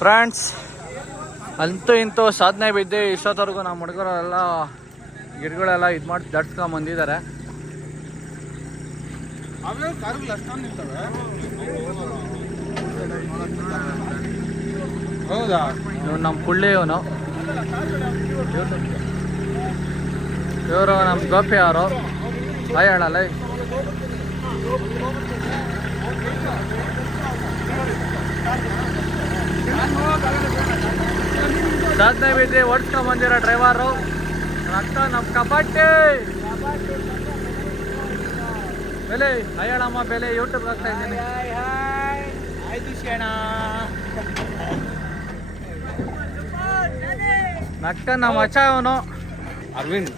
Friends, ಅಂತೂ ಇಂತೂ ಸಾಧನೆ ಬಿದ್ದು ಇಷ್ಟೊತ್ತವರೆಗೂ ನಮ್ಮ ಹುಡುಗರೆಲ್ಲ ಗಿಡಗಳೆಲ್ಲ ಇದು ಮಾಡಿ ದಟ್ಸ್ಕೊಂಡ್ ಬಂದಿದ್ದಾರೆ. ಹೌದಾ? ಇವ್ನು ನಮ್ಮ ಕುಳ್ಳಿ, ಇವನು ಇವರು ನಮ್ಮ ಗೋಪಿ ಅವರು. ಹಾಯ್ ಹೇಳಲ್ಲ. ಸಾಧನೆ ಬಿದ್ದು ಓಡಿಸ್ಕೊಂಡ್ ಬಂದಿರೋ ಡ್ರೈವರು ರಕ್ತ ನಮ್ಮ ಕಬಡ್ಡಿ ಬೆಲೆ. ಅಯ್ಯಳಮ್ಮ ಬೆಲೆ ಯೂಟ್ಯೂಬ್ ಹಾಕ್ತಾ ಇದ್ದೀನಿ. ನಕ್ಕ ನಮ್ಮ ಮಚ್ಚ ಇವನು ಅರವಿಂದ್.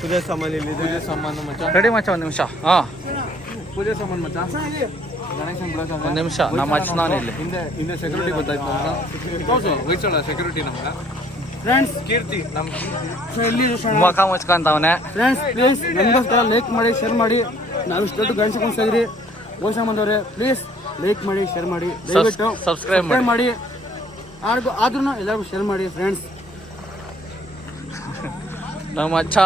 ಪೂಜೆ ಸಾಮಾನು ಇಲ್ಲಿ. ಪೂಜೆ ಸಾಮಾನು ಮಚ್ಚ ರೆಡಿ ಮಚ್ಚ. ಒಂದು ನಿಮಿಷ. ಹಾಂ, ಪೂಜೆ ಸಾಮಾನು ಮಚ್ಚ. ಗಣೇಶನ್ ಬಿಡೋ ಒಂದು ನಿಮಿಷ. ನಮ್ಮ ಮಚ್ಚ ನಾನು ಇಲ್ಲಿ ಹಿಂದೆ ಸೆಕ್ಯೂರಿಟಿ ಗೊತ್ತಾಯ್ತು ಅಂತ ತೋರ್ಸು. ವಹಿಸೋಣ ಸೆಕ್ಯೂರಿಟಿ ನಮ್ಗೆ. ಫ್ರೆಂಡ್ಸ್, ಕೀರ್ತಿ ನಮ್ಮ ಇಲ್ಲಿ ಮುಖ ಮುಚ್ಕೊಂತವನೆ. ಫ್ರೆಂಡ್ಸ್, ಪ್ಲೀಸ್ ನಮಗೋಸ್ಕರ ಲೈಕ್ ಮಾಡಿ, ಶೇರ್ ಮಾಡಿ. ನಾವು ಇಷ್ಟು ಗಣೇಶ ಕುಣಿಸ್ತಾಯಿದ್ರಿ. ಗೋಲ್ಸ ಬಂದವ್ರೆ, ಪ್ಲೀಸ್ ಲೈಕ್ ಮಾಡಿ, ಶೇರ್ ಮಾಡಿ, ದಯವಿಟ್ಟು ಸಬ್ಸ್ಕ್ರೈಬ್ ಮಾಡಿ. ಆದ್ರೂ ಎಲ್ಲರಿಗೂ ಶೇರ್ ಮಾಡಿ ಫ್ರೆಂಡ್ಸ್. ನಮ್ಮ ಮಚ್ಚ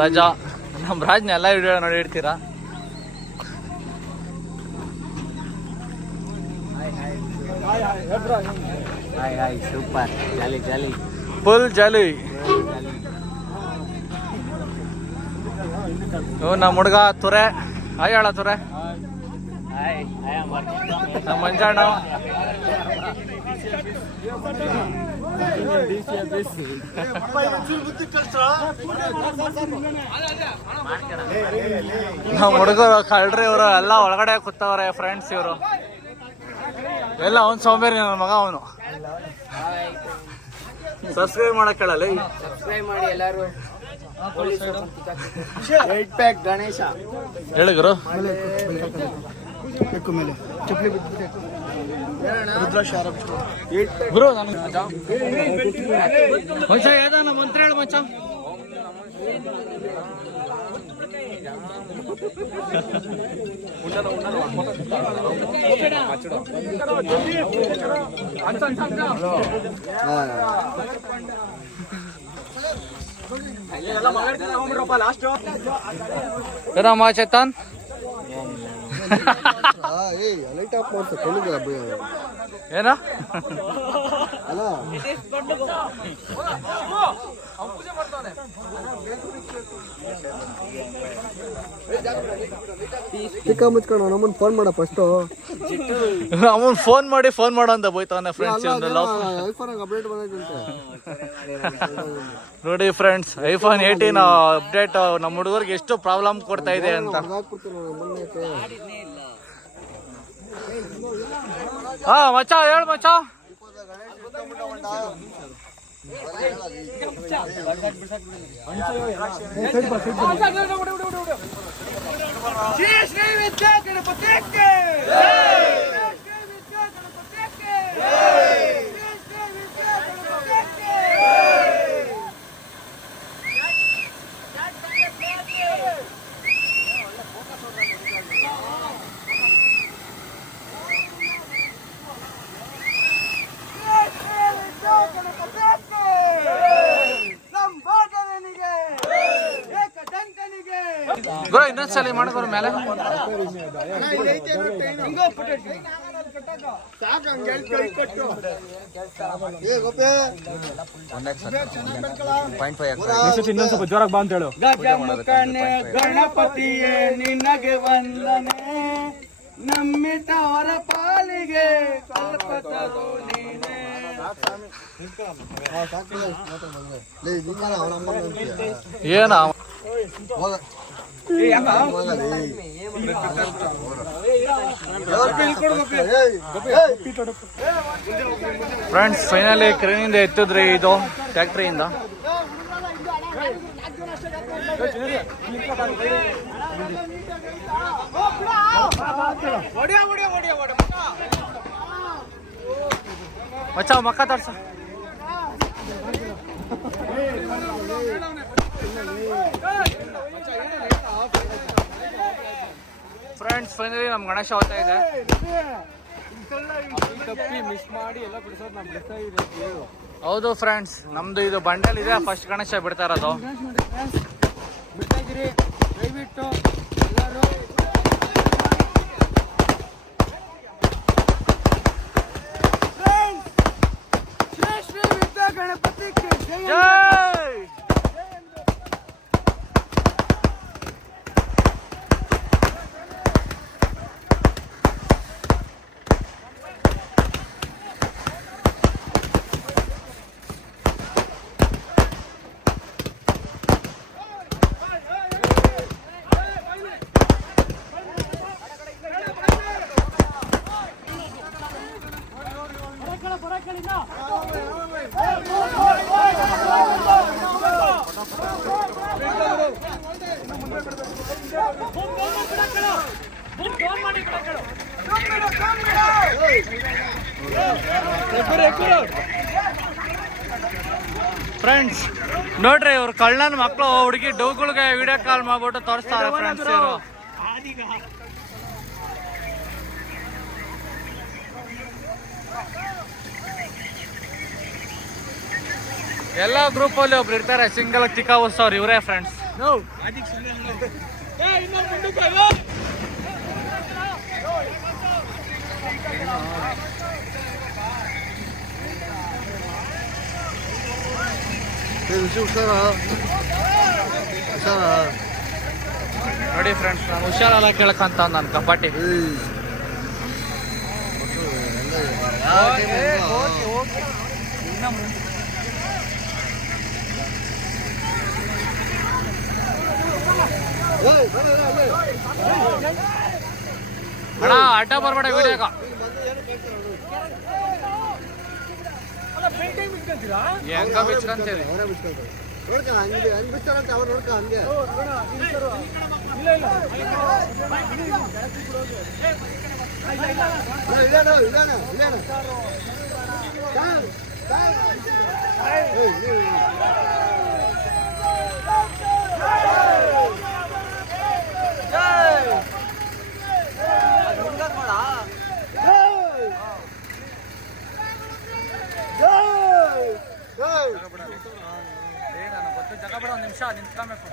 ರಜಾ. ನಮ್ಮ ರಾಜ್ನ ಎಲ್ಲ ವಿಡಿಯೋ ನೋಡಿ ಇಡ್ತೀರಾ. ಸೂಪರ್, ಜಾಲಿ ಜಾಲಿ, ಫುಲ್ ಜಾಲಿ. ನಮ್ಮ ಹುಡುಗ ತುರೆ. ಹಾಯ್ ಹೇಳ ತುರೆ. ನಮ್ಮ ಮಂಜಣ್ಣ. ನಮ್ಮ ಹುಡುಗರು ಕಳ್ರಿ ಇವರು ಎಲ್ಲ ಒಳಗಡೆ ಕೂತವ್ರೆ. ಫ್ರೆಂಡ್ಸ್, ಇವರು ಎಲ್ಲ ಅವ್ನು ಸೋಂಬೇರಿ ನನ್ನ ಮಗ. ಅವನು ಸಬ್ಸ್ಕ್ರೈಬ್ ಮಾಡಕ್ ಹೇಳಲ್ಲ. ಸಬ್ಸ್ಕ್ರೈಬ್ ಮಾಡಿ ಎಲ್ಲರೂ. ಗಣೇಶ ಹೇಳಿದ್ರು ಮೇಲೆ ಚಪ್ಪಲಿ ಗುರು. ಮಚ್ಚ ಏದಾನ ಮಂತ್ರ ಹೇಳು ಮಚ್ಚ. ಏನಮ್ಮ ಚೇತನ್? ಏನ ಚಿಕ್ಕ ಮುಚ್ಕೊಂಡು ನಮ್ಮನ್ ಫೋನ್ ಮಾಡ ಫಸ್ಟ್. ಅವನ್ ಫೋನ್ ಮಾಡೋ ಅಂತ ಬೋಯ್ತಾನೆ. ಫ್ರೆಂಡ್ಸ್, ನೋಡಿ ಫ್ರೆಂಡ್ಸ್, ಐಫೋನ್ 18 ಅಪ್ಡೇಟ್ ನಮ್ಮ ಹುಡುಗರಿಗೆ ಎಷ್ಟು ಪ್ರಾಬ್ಲಮ್ ಕೊಡ್ತಾ ಇದೆ ಅಂತ. ಹಾ ಮಚ್ಚ, ಹೇಳು ಮಚ್ಚ. ಗುರು ಇನ್ನೊಂದ್ಸಲ ಮಾಡ್ಕೊರ ಮೇಲೆ. ಇನ್ನೊಂದ್ ಸ್ವಲ್ಪ ಜೋರಾಗಿ ಬಾ ಅಂತ ಹೇಳು. ಗಣಪತಿಯೇ ನಿನಗೆ ವಂದನೆ, ನಮ್ಮಿತವರ ಪಾಲಿಗೆ ಕಲ್ಪತರು ನೀನೆ. ಏನ ಫ್ರೆಂಡ್ಸ್, ಫೈನಲಿ ಕ್ರೇನಿಂದ ಎತ್ತಿದ್ರಿ ಇದು ಟ್ಯಾಕ್ಟ್ರಿಯಿಂದ. ಮಚ್ಚ ಮಕ್ಕ ತರ್ಸ. ಫ್ರೆಂಡ್ಸ್, ಫೈನಲಿ ನಮ್ಮ ಗಣೇಶ ಹೋಗ್ತಾ ಇದೆ. ಮಿಸ್ ಮಾಡಿ ಎಲ್ಲ ಬಿಡಿಸೋದು ನಾವು ಬಿಡಿಸ್ತಾ ಇದ್ದೀವಿ. ಹೌದು ಫ್ರೆಂಡ್ಸ್, ನಮ್ದು ಇದು ಬಂಡಲ್ ಇದೆ, ಫಸ್ಟ್ ಗಣೇಶ ಬಿಡ್ತಾ ಇರೋದು. ಬಿಡ್ತಾ ಇದ್ದೀರಿ, ದಯವಿಟ್ಟು ಎಲ್ಲರೂ ಶ್ರೀ ಶ್ರೀ ವಿದ್ಯಾ ಗಣಪತಿಗೆ ಜೈ. ಫ್ರೆಂಡ್ಸ್ ನೋಡ್ರಿ, ಇವ್ರು ಕಳ್ಳನ ಮಕ್ಕಳು ಹುಡುಗಿ ಡೌಗಳಿಗೆ ವಿಡಿಯೋ ಕಾಲ್ ಮಾಡ್ಬಿಟ್ಟು ತೋರಿಸ್ತಾರೆ ಫ್ರೆಂಡ್ಸ್. ಇವರು ಎಲ್ಲ ಗ್ರೂಪ್ ಅಲ್ಲಿ ಒಬ್ರು ಇರ್ತಾರೆ, ಸಿಂಗಲ್ ಚಿಕ್ಕ ಉತ್ಸವ್ರು ಇವರೇ ಫ್ರೆಂಡ್ಸ್. ನೋಡಿ ಫ್ರೆಂಡ್ಸ್, ನಾನು ಹುಷಾರಲ್ಲ ಕೇಳಕ್ಕಂತ ನನ್ನ ಕಪಾಟಿ. ಅಣ್ಣ ಅಡ್ಡ ಬರ್ಬೇಡ ವಿಡಿಯೋಗ. ಹೆಂಗ ಬಿಚ್ಕೊಂತೀರಿ? ಜಗ ಬಿಡ, ಒಂದು ನಿಮಿಷ ನಿಂತ್ಕೊಬೇಕು.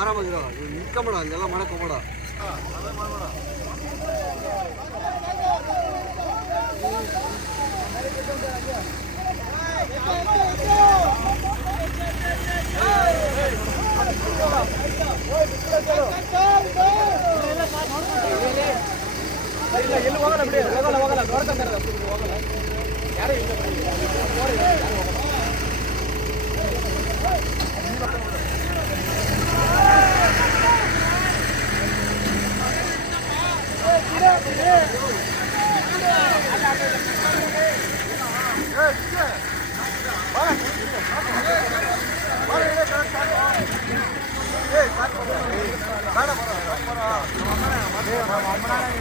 ಆರಾಮಾಗಿರೋ ನಿಂತ್ಕೊಂಬೇಡ, ಹಂಗೆಲ್ಲ ಮಾಡಕ್ ಹೋಗ್ಬೇಡ. ಎಲ್ಲಿ ಹೋಗಲ್ಲ ಬಿಡಿ, ಹೋಗಲ್ಲ ನೋಡ್ಕೊಂತಾರೆ ಯಾರು ಇಲ್ಲ.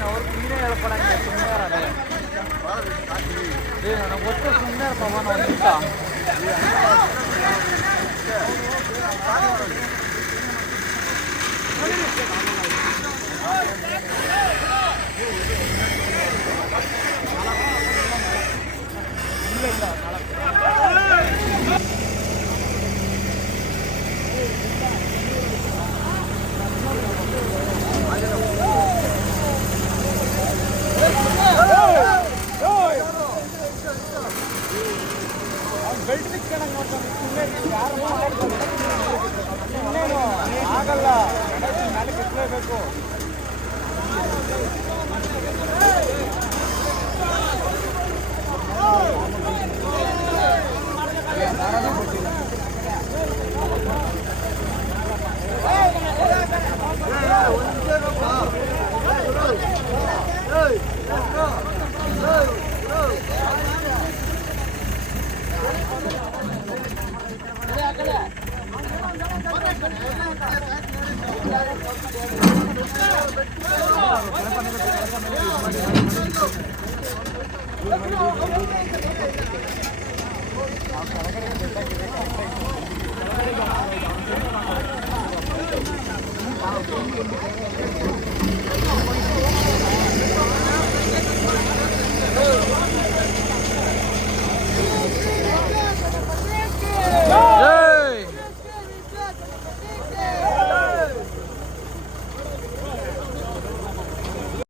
ಅವ್ರಿಗೆ ನೀನೇ ಹೇಳ್ಕೊಡಂಗೆ ಸುಮ್ಮನೆ ನನಗೆ ಗೊತ್ತು, ಸುಮ್ಮನೆ ಪವನ್ ಒಂದು ನಿಮಿಷ. ಬೆಲ್ಟ್ ಬಿಚ್ಕೊಂಡು ನೋಡ್ಕೊಂಡು ಯಾರು ಆಗಲ್ಲ, ಮೇಲೆ ಬಿಚ್ಚಲೇಬೇಕು.